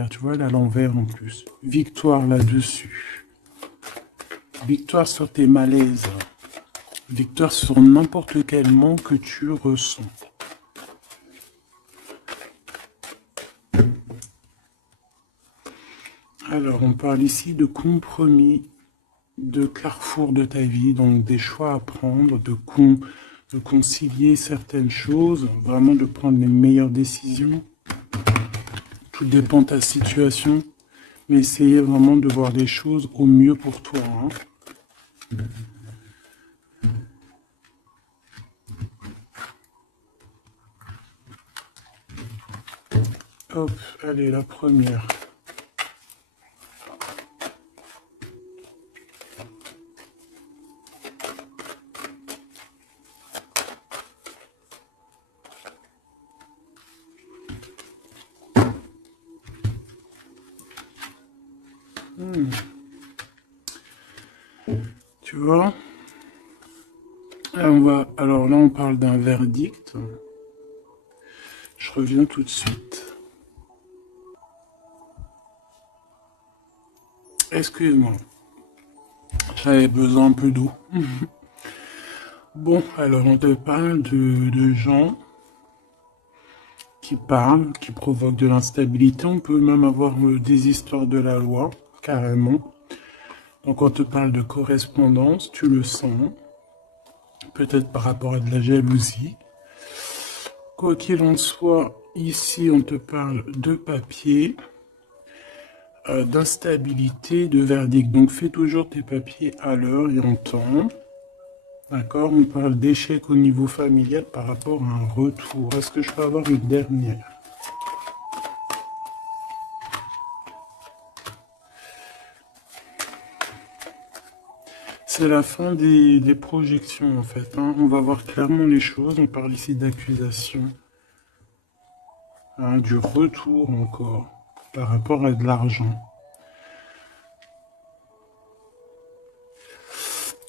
dernière, tu vois, elle est à l'envers en plus. Victoire là-dessus. Victoire sur tes malaises. Victoire sur n'importe quel manque que tu ressens. Alors, on parle ici de compromis, de carrefour de ta vie, donc des choix à prendre, de concilier certaines choses, vraiment de prendre les meilleures décisions. Tout dépend de ta situation, mais essayez vraiment de voir les choses au mieux pour toi. Hein. Hop, allez, la première. Tu vois? Alors là, on parle d'un verdict. Je reviens tout de suite. Excuse-moi. J'avais besoin un peu d'eau. Bon, alors on te parle de gens qui parlent, qui provoquent de l'instabilité. On peut même avoir des histoires de la loi, carrément. Donc on te parle de correspondance, tu le sens. Peut-être par rapport à de la jalousie. Quoi qu'il en soit, ici on te parle de papier, d'instabilité, de verdict. Donc fais toujours tes papiers à l'heure et en temps. D'accord, on parle d'échec au niveau familial par rapport à un retour. Est-ce que je peux avoir une dernière? C'est la fin des projections en fait. Hein. On va voir clairement les choses. On parle ici d'accusation. Hein, du retour encore par rapport à de l'argent.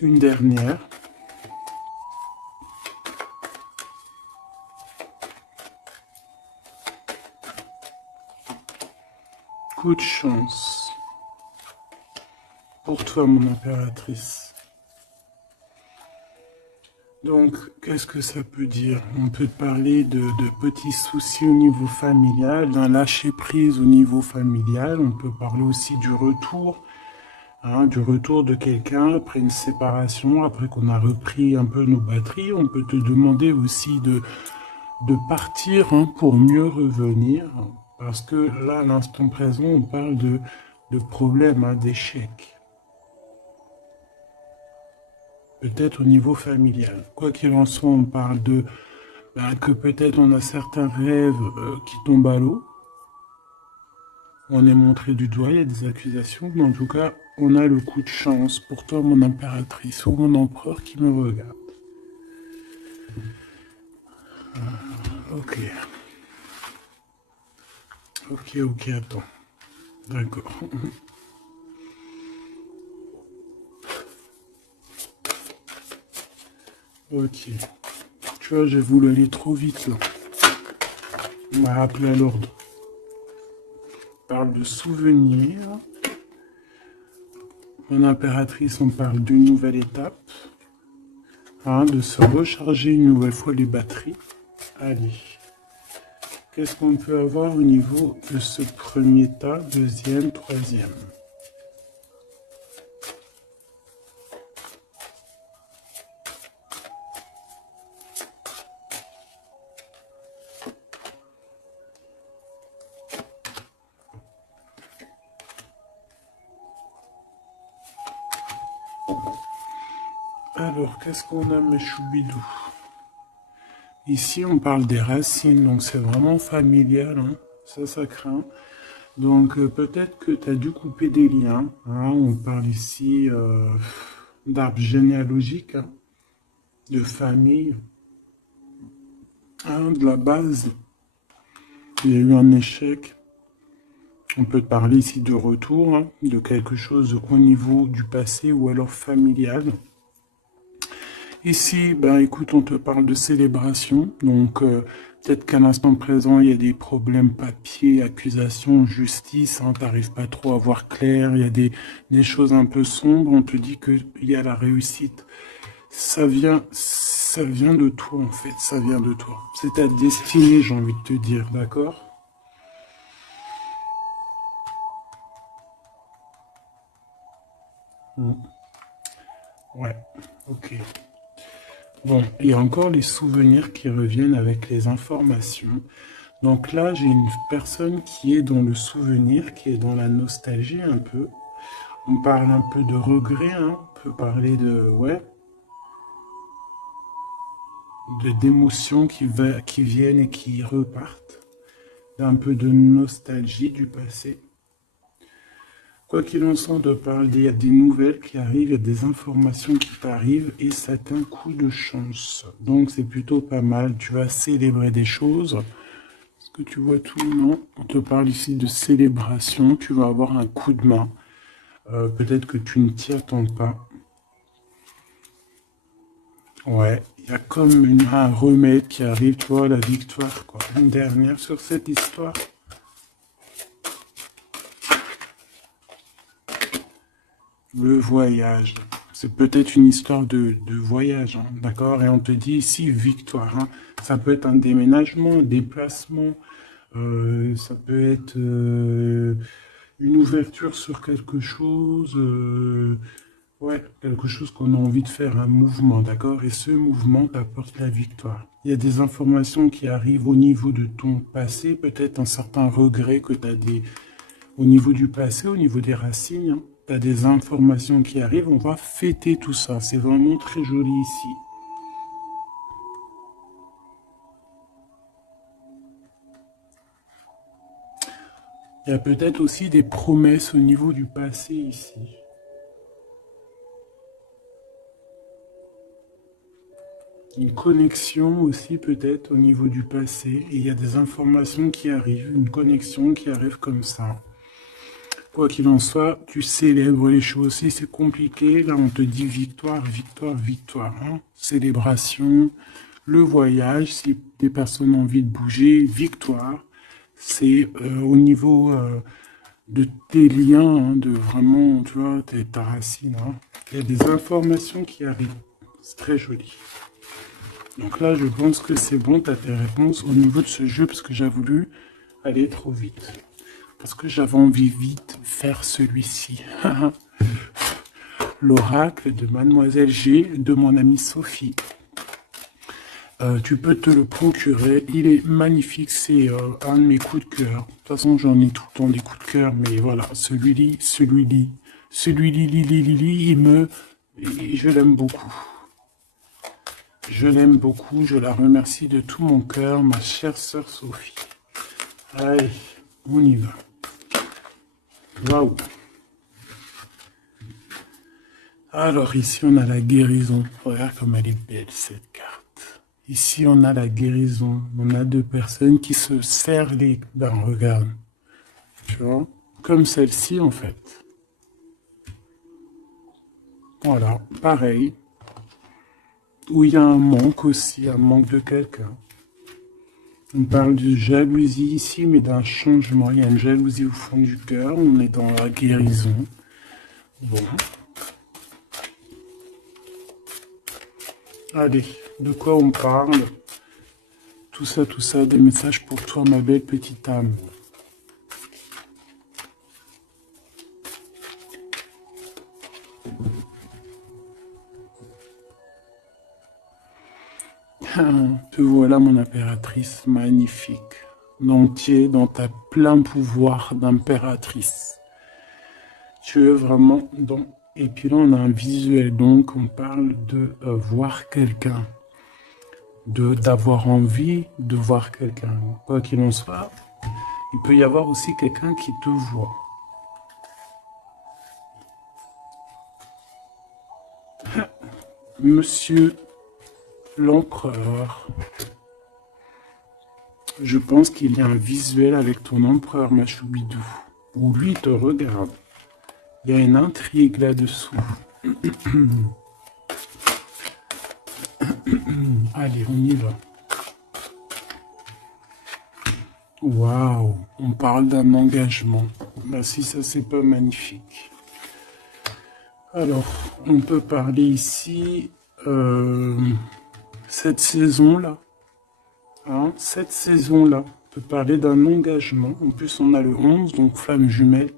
Une dernière. Coup de chance. Pour toi, mon impératrice. Donc, qu'est-ce que ça peut dire? On peut parler de petits soucis au niveau familial, d'un lâcher-prise au niveau familial. On peut parler aussi du retour, hein, du retour de quelqu'un après une séparation, après qu'on a repris un peu nos batteries. On peut te demander aussi de partir hein, pour mieux revenir. Parce que là, à l'instant présent, on parle de problèmes, hein, d'échecs. Peut-être au niveau familial. Quoi qu'il en soit, on parle de que peut-être on a certains rêves qui tombent à l'eau. On est montré du doigt, il y a des accusations, mais en tout cas, on a le coup de chance pour toi, mon impératrice, ou mon empereur qui me regarde. Ok. Ok, attends. D'accord. Ok. Tu vois, j'ai voulu aller trop vite, là. On m'a rappelé à l'ordre. On parle de souvenirs. Mon impératrice, on parle d'une nouvelle étape. Hein, de se recharger une nouvelle fois les batteries. Allez. Qu'est-ce qu'on peut avoir au niveau de ce premier tas, deuxième, troisième? Alors, qu'est-ce qu'on a, mes choubidous? Ici, on parle des racines, donc c'est vraiment familial, hein. Ça craint. Donc, peut-être que tu as dû couper des liens. Hein. On parle ici d'arbre généalogique, hein, de famille, hein, de la base. Il y a eu un échec. On peut parler ici de retour, hein, de quelque chose au niveau du passé ou alors familial. Ici, ben écoute, on te parle de célébration, donc Peut-être qu'à l'instant présent, il y a des problèmes papier, accusations, justice, hein, t'arrives pas trop à voir clair, il y a des choses un peu sombres, on te dit qu'il y a la réussite. Ça vient de toi en fait, ça vient de toi. C'est ta destinée, j'ai envie de te dire, d'accord? Ouais, ok. Bon, il y a encore les souvenirs qui reviennent avec les informations. Donc là, j'ai une personne qui est dans le souvenir, qui est dans la nostalgie un peu. On parle un peu de regret, hein. On peut parler de, ouais, d'émotions qui viennent et qui repartent. Un peu de nostalgie du passé. Quoi qu'il en soit, il y a des nouvelles qui arrivent, il y a des informations qui t'arrivent et c'est un coup de chance. Donc c'est plutôt pas mal. Tu vas célébrer des choses. Est-ce que tu vois tout? Non. On te parle ici de célébration. Tu vas avoir un coup de main. Peut-être que tu ne t'y attends pas. Ouais, il y a comme un remède qui arrive, tu vois, la victoire, quoi. Une dernière sur cette histoire. Le voyage. C'est peut-être une histoire de voyage, hein, d'accord? Et on te dit ici victoire, hein. Ça peut être un déménagement, un déplacement, ça peut être une ouverture sur quelque chose, ouais, quelque chose qu'on a envie de faire, un mouvement, d'accord? Et ce mouvement t'apporte la victoire. Il y a des informations qui arrivent au niveau de ton passé, peut-être un certain regret que tu as au niveau du passé, au niveau des racines, hein. Tu as des informations qui arrivent, on va fêter tout ça. C'est vraiment très joli ici. Il y a peut-être aussi des promesses au niveau du passé ici. Une connexion aussi peut-être au niveau du passé. Et il y a des informations qui arrivent, une connexion qui arrive comme ça. Quoi qu'il en soit, tu célèbres les choses. Si c'est compliqué, là on te dit victoire, victoire, victoire, hein. Célébration, le voyage, si des personnes ont envie de bouger, victoire. C'est au niveau de tes liens, hein, de vraiment, tu vois, ta racine, hein. Il y a des informations qui arrivent. C'est très joli. Donc là, je pense que c'est bon, tu as tes réponses au niveau de ce jeu, parce que j'ai voulu aller trop vite. Parce que j'avais envie vite de faire celui-ci. L'oracle de Mademoiselle G de mon amie Sophie. Tu peux te le procurer. Il est magnifique. C'est un de mes coups de cœur. De toute façon, j'en ai tout le temps des coups de cœur. Mais voilà, celui-là, je l'aime beaucoup. Je l'aime beaucoup. Je la remercie de tout mon cœur, ma chère sœur Sophie. Allez, on y va. Waouh. Alors ici, on a la guérison. Regarde comme elle est belle, cette carte. Ici, on a la guérison. On a deux personnes qui se serrent les dents. Regarde. Tu vois? Comme celle-ci, en fait. Voilà, pareil. Où il y a un manque aussi, un manque de quelqu'un. On parle de jalousie ici, mais d'un changement. Il y a une jalousie au fond du cœur. On est dans la guérison. Bon. Allez, de quoi on parle? Tout ça, des messages pour toi, ma belle petite âme. Te voilà, mon impératrice magnifique. Entier dans ta plein pouvoir d'impératrice. Tu es vraiment dans... Et puis là, on a un visuel, donc on parle de voir quelqu'un. D'avoir envie de voir quelqu'un. Quoi qu'il en soit, il peut y avoir aussi quelqu'un qui te voit. Monsieur l'empereur. Je pense qu'il y a un visuel avec ton empereur Machoubidou, où lui te regarde. Il y a une intrigue là-dessous. Allez, on y va. Waouh, on parle d'un engagement. Bah, si ça, c'est pas magnifique. Alors, on peut parler ici, cette saison-là. Hein, cette saison-là, on peut parler d'un engagement. En plus, on a le 11, donc flamme jumelle.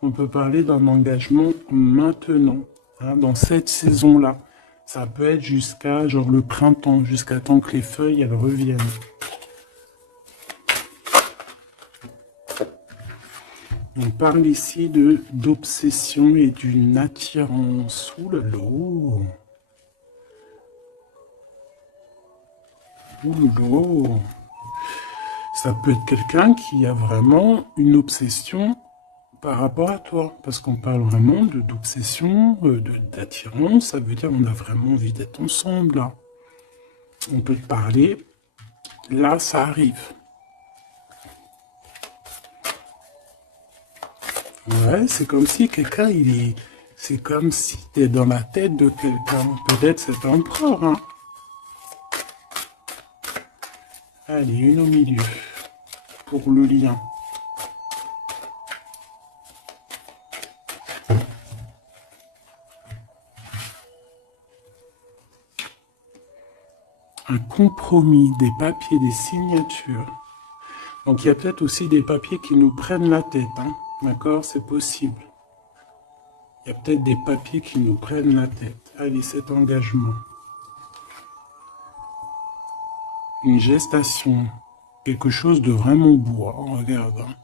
On peut parler d'un engagement maintenant, hein, dans cette saison-là. Ça peut être jusqu'à genre le printemps, jusqu'à temps que les feuilles elles reviennent. On parle ici de d'obsession et d'une attirance. Ouh là là. Ouh là. Ça peut être quelqu'un qui a vraiment une obsession par rapport à toi, parce qu'on parle vraiment d'obsession, d'attirance, ça veut dire qu'on a vraiment envie d'être ensemble, là. On peut te parler, là, ça arrive. Ouais, c'est comme si quelqu'un, c'est comme si t'es dans la tête de quelqu'un, peut-être cet empereur, hein. Allez, une au milieu, pour le lien. Un compromis, des papiers, des signatures. Donc il y a peut-être aussi des papiers qui nous prennent la tête, hein. D'accord, c'est possible. Il y a peut-être des papiers qui nous prennent la tête. Allez, cet engagement. Une gestation. Quelque chose de vraiment beau, hein, regarde. Hein.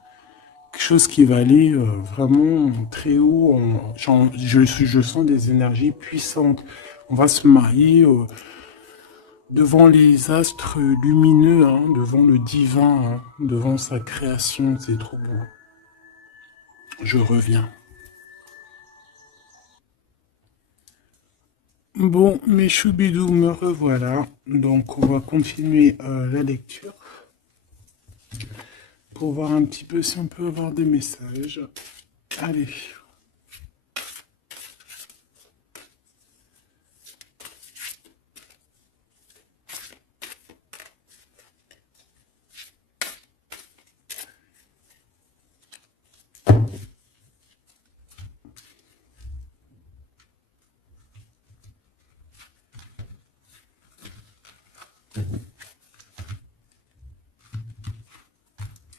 Quelque chose qui va aller vraiment très haut. Je sens des énergies puissantes. On va se marier devant les astres lumineux, hein, devant le divin, hein, devant sa création. C'est trop beau. Je reviens. Bon, mes choubidous, me revoilà. Donc, on va continuer la lecture pour voir un petit peu si on peut avoir des messages. Allez.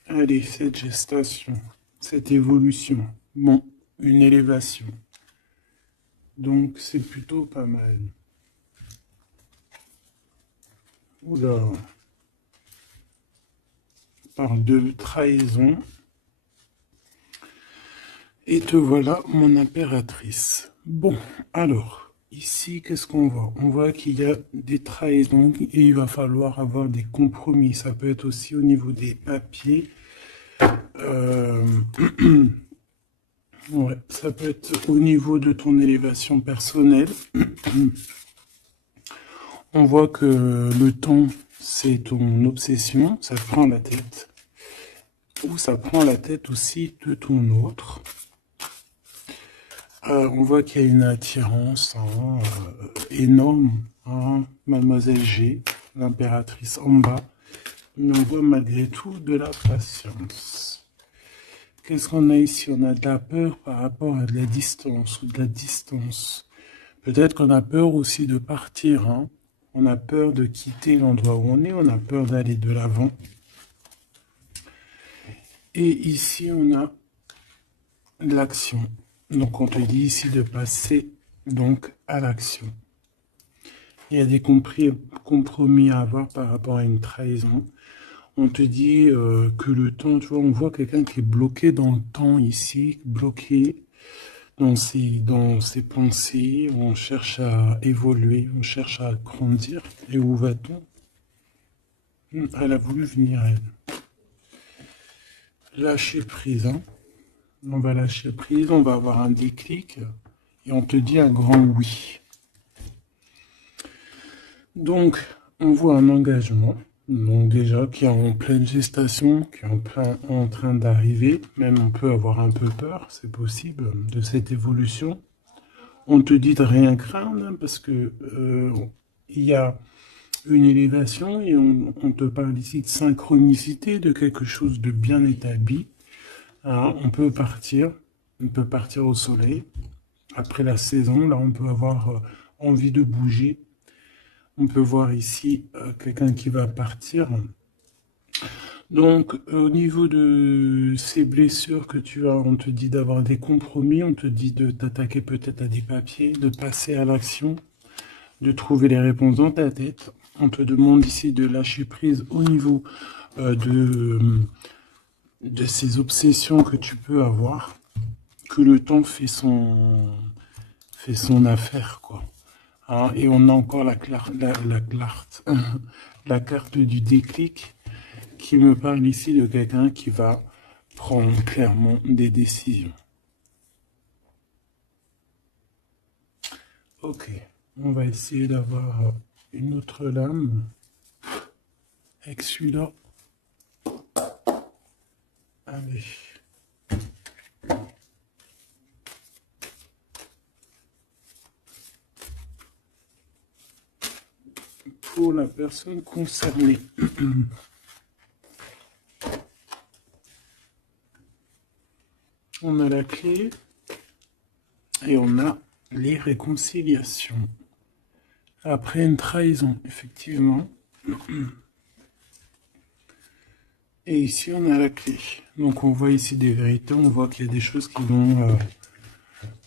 Allez, cette gestation, cette évolution. Bon, une élévation. Donc, c'est plutôt pas mal. Oula. On parle de trahison. Et te voilà, mon impératrice. Bon, alors, ici, qu'est-ce qu'on voit? On voit qu'il y a des trahisons et il va falloir avoir des compromis. Ça peut être aussi au niveau des papiers. Ouais, ça peut être au niveau de ton élévation personnelle. On voit que le temps, c'est ton obsession, ça te prend la tête. Ou ça prend la tête aussi de ton autre. On voit qu'il y a une attirance hein, énorme. Hein, Mademoiselle G, l'impératrice en bas. Mais on voit malgré tout de la patience. Qu'est-ce qu'on a ici? On a de la peur par rapport à de la distance ou de la distance. Peut-être qu'on a peur aussi de partir. Hein. On a peur de quitter l'endroit où on est. On a peur d'aller de l'avant. Et ici, on a l'action. Donc, on te dit ici de passer donc à l'action. Il y a des compromis à avoir par rapport à une trahison. On te dit que le temps, tu vois, on voit quelqu'un qui est bloqué dans le temps ici, bloqué dans ses pensées. On cherche à évoluer, on cherche à grandir. Et où va-t-on? Elle a voulu venir, elle. Lâcher prise, hein. On va lâcher prise, on va avoir un déclic et on te dit un grand oui. Donc, on voit un engagement, donc déjà qui est en pleine gestation, qui est en train d'arriver. Même on peut avoir un peu peur, c'est possible, de cette évolution. On te dit de rien craindre parce que il y a une élévation et on te parle ici de synchronicité, de quelque chose de bien établi. Alors, on peut partir au soleil. Après la saison, là, on peut avoir envie de bouger. On peut voir ici quelqu'un qui va partir. Donc, au niveau de ces blessures que tu as, on te dit d'avoir des compromis, on te dit de t'attaquer peut-être à des papiers, de passer à l'action, de trouver les réponses dans ta tête. On te demande ici de lâcher prise au niveau de ces obsessions que tu peux avoir, que le temps fait son affaire, quoi. Hein, et on a encore la carte du déclic qui me parle ici de quelqu'un qui va prendre clairement des décisions. Ok, on va essayer d'avoir une autre lame avec celui-là. Allez. Pour la personne concernée. On a la clé et on a les réconciliations. Après une trahison, effectivement. Et ici, on a la clé. Donc, on voit ici des vérités. On voit qu'il y a des choses qui vont...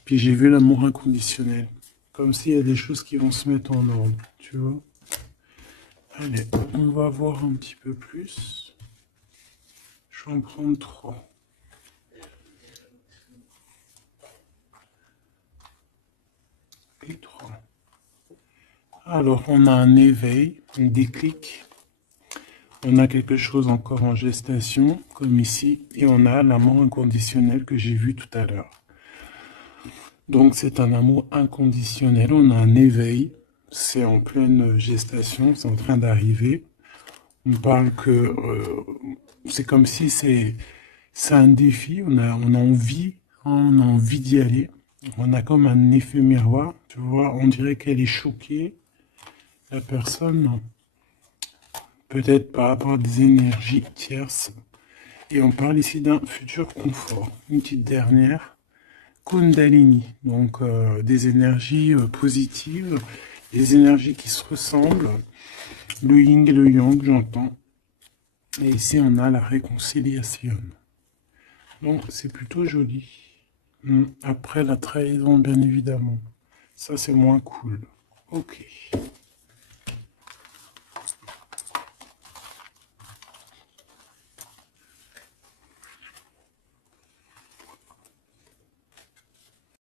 Puis j'ai vu l'amour inconditionnel. Comme s'il y a des choses qui vont se mettre en ordre. Tu vois? Allez, on va voir un petit peu plus. Je vais en prendre 3. Et 3. Alors, on a un éveil, un déclic. On a quelque chose encore en gestation, comme ici. Et on a l'amour inconditionnel que j'ai vu tout à l'heure. Donc, c'est un amour inconditionnel. On a un éveil. C'est en pleine gestation. C'est en train d'arriver. On parle que c'est comme si c'est un défi. On a envie. On a envie d'y aller. On a comme un effet miroir. Tu vois, on dirait qu'elle est choquée. La personne, peut-être par rapport à des énergies tierces. Et on parle ici d'un futur confort. Une petite dernière, Kundalini, donc des énergies positives, des énergies qui se ressemblent, le yin et le yang, j'entends. Et ici, on a la réconciliation. Donc, c'est plutôt joli. Après la trahison, bien évidemment. Ça, c'est moins cool. Ok.